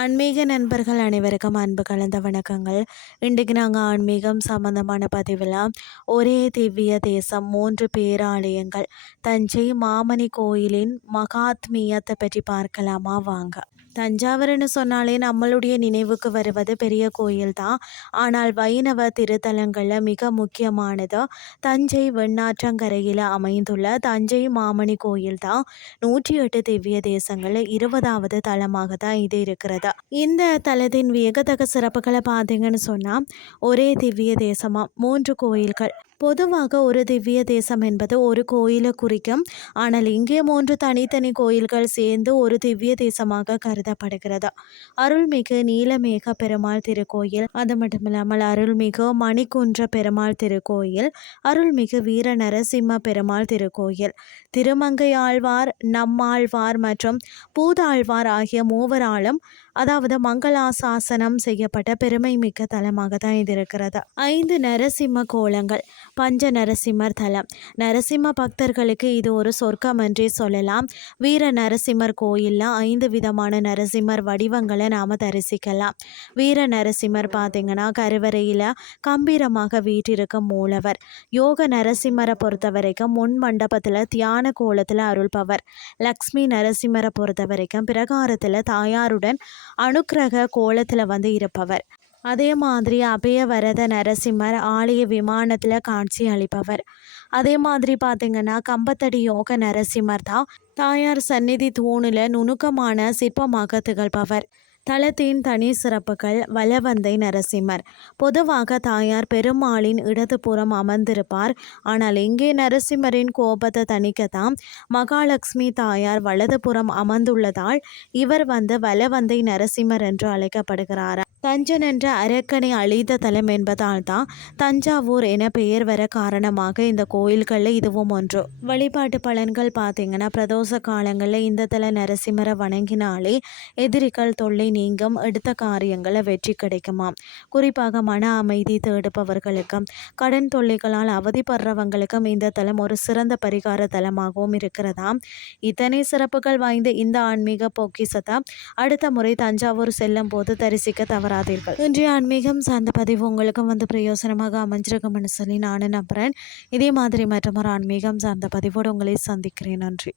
ஆன்மீக நண்பர்கள் அனைவருக்கும் அன்பு கலந்த வணக்கங்கள். இன்றைக்கு நாங்கள் ஆன்மீகம் சம்பந்தமான பதிவில் ஒரே திவ்ய தேசம் 3 பேராலயங்கள் தஞ்சை மாமணி கோயிலின் மகாத்மியத்தை பற்றி பார்க்கலாமா வாங்க. தஞ்சாவூர்னு சொன்னாலே நம்மளுடைய நினைவுக்கு வருவது பெரிய கோயில் தான். ஆனால் வைணவ திருத்தலங்களில் மிக முக்கியமானது தஞ்சை வெண்ணாற்றங்கரையில் அமைந்துள்ள தஞ்சை மாமணி கோயில் தான். 108 திவ்ய தேசங்களில் 20வது தலமாக தான் இது இருக்கிறது. இந்த தலத்தின் வியக்கத்தக்க சிறப்புகளை பார்த்தீங்கன்னு சொன்னால், ஒரே திவ்ய தேசமாக 3 கோயில்கள். பொதுவாக ஒரு திவ்ய தேசம் என்பது ஒரு கோயிலை குறிக்கும். ஆனால் இங்கே 3 தனித்தனி கோயில்கள் சேர்ந்து ஒரு திவ்ய தேசமாக கருதப்படுகிறது. அருள்மிகு நீலமேக பெருமாள் திருக்கோயில், அது மட்டும் இல்லாமல் அருள்மிகு மணிக்குன்ற பெருமாள் திருக்கோயில், அருள்மிகு வீர நரசிம்ம பெருமாள் திருக்கோயில், திருமங்கை ஆழ்வார், நம்மாழ்வார் மற்றும் பூதாழ்வார் ஆகிய மூவராலும் அதாவது மங்களாசாசனம் செய்யப்பட்ட பெருமை மிக்க தலமாக தான் இது இருக்கிறது. 5 நரசிம்ம கோலங்கள். பஞ்ச நரசிம்மர் தலம். நரசிம்ம பக்தர்களுக்கு இது ஒரு சொர்க்கம் என்றே சொல்லலாம். வீர நரசிம்மர் கோயிலில் 5 விதமான நரசிம்மர் வடிவங்களை நாம் தரிசிக்கலாம். வீர நரசிம்மர் பார்த்திங்கன்னா கருவறையில் கம்பீரமாக வீற்றிருக்கும் மூலவர். யோக நரசிம்மரை பொறுத்த வரைக்கும் முன் மண்டபத்தில் தியான கோலத்தில் அருள்பவர். லக்ஷ்மி நரசிம்மரை பொறுத்த வரைக்கும் பிரகாரத்தில் தாயாருடன் அனுக்கிரக கோலத்தில் இருப்பவர். அதே மாதிரி அபயவரத நரசிம்மர் ஆலய விமானத்தில் காட்சி அளிப்பவர். அதே மாதிரி பார்த்திங்கன்னா கம்பத்தடி யோக நரசிம்மர் தான் தாயார் சந்நிதி தூணில் நுணுக்கமான சிற்பமாக திகழ்பவர். தலத்தின் தனி சிறப்புகள். வலவந்தை நரசிம்மர். பொதுவாக தாயார் பெருமாளின் இடதுபுறம் அமர்ந்திருப்பார். ஆனால் இங்கே நரசிம்மரின் கோபத்தை தணிக்கத்தான் மகாலட்சுமி தாயார் வலதுபுறம் அமர்ந்துள்ளதால் இவர் வலவந்தை நரசிம்மர் என்று அழைக்கப்படுகிறார். தஞ்சன் என்ற அரக்கனை அழித்த தலம் என்பதால் தான் தஞ்சாவூர் என பெயர் வர காரணமாக இந்த கோயில்களில் இதுவும் ஒன்று. வழிபாட்டு பலன்கள் பார்த்தீங்கன்னா பிரதோஷ காலங்களில் இந்த தல நரசிம்மரை வணங்கினாலே எதிரிகள் தொல்லை நீங்கும், எடுத்த காரியங்களை வெற்றி கிடைக்குமாம். குறிப்பாக மன அமைதி தேடுபவர்களுக்கும் கடன் தொல்லைகளால் அவதிப்படுறவங்களுக்கும் இந்த தலம் ஒரு சிறந்த பரிகார தலமாகவும் இருக்கிறதாம். இத்தனை சிறப்புகள் வாய்ந்த இந்த ஆன்மீக பொக்கிஷத்தை அடுத்த முறை தஞ்சாவூர் செல்லும் போது தரிசிக்க தவறாதீர்கள். இன்றைய ஆன்மீகம் சார்ந்த பதிவு உங்களுக்கும் பிரயோசனமாக அமைஞ்சிருக்கும்னு சொல்லி நானும் நம்புகிறேன். இதே மாதிரி மற்றொரு ஆன்மீகம் சார்ந்த பதிவோடு உங்களை சந்திக்கிறேன். நன்றி.